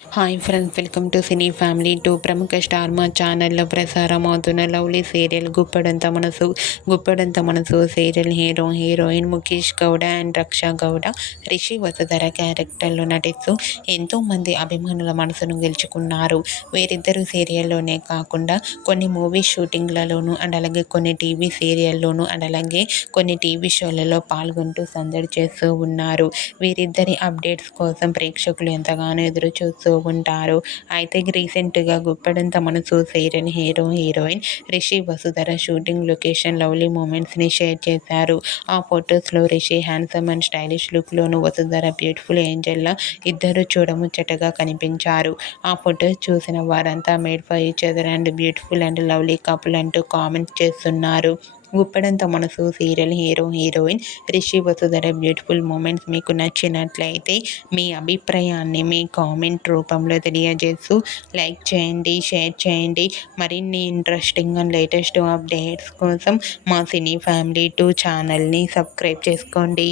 Hi friends welcome to cine family two ప్రముఖ star Maa ఛానల్లో ప్రసారం అవుతున్న lovely serial Guppedantha Manasu Guppedantha Manasu serial hero heroine Mukesh Gowda and Raksha Gowda Rishi Vasudhara క్యారెక్టర్లో నటిస్తూ ఎంతోమంది అభిమానుల మనసును గెలుచుకున్నారు. వీరిద్దరు సీరియల్లోనే కాకుండా కొన్ని మూవీ షూటింగ్లలోనూ అండ్ అలాగే కొన్ని టీవీ సీరియల్లోనూ అండ్ అలాగే కొన్ని టీవీ షోలలో పాల్గొంటూ సందడి చేస్తూ ఉన్నారు. వీరిద్దరి అప్డేట్స్ కోసం ప్రేక్షకులు ఎంతగానో ఎదురు చూస్తూ ఉంటారు. అయితే రీసెంట్గా Guppedantha Manasu serial hero heroine Rishi Vasudhara shooting location lovely మూమెంట్స్ని share చేశారు. ఆ ఫొటోస్లో రిషి హ్యాండ్సమ్ అండ్ స్టైలిష్ లుక్లోను వసుధర బ్యూటిఫుల్ ఏంజల్లా ఇద్దరు చూడముచ్చటగా కనిపించారు. ఆ ఫొటోస్ చూసిన వారంతా made for each other and beautiful and lovely couple అంటూ కామెంట్స్ చేస్తున్నారు. Guppedantha Manasu serial hero heroine Rishi Vasudhara beautiful moments మీకు నచ్చినట్లయితే మీ అభిప్రాయాన్ని మీ కామెంట్ రూపంలో తెలియజేస్తూ లైక్ చేయండి షేర్ చేయండి. మరిన్ని ఇంట్రెస్టింగ్ అండ్ లేటెస్ట్ అప్డేట్స్ కోసం మా సినీ ఫ్యామిలీ టూ ఛానల్ని సబ్స్క్రైబ్ చేసుకోండి.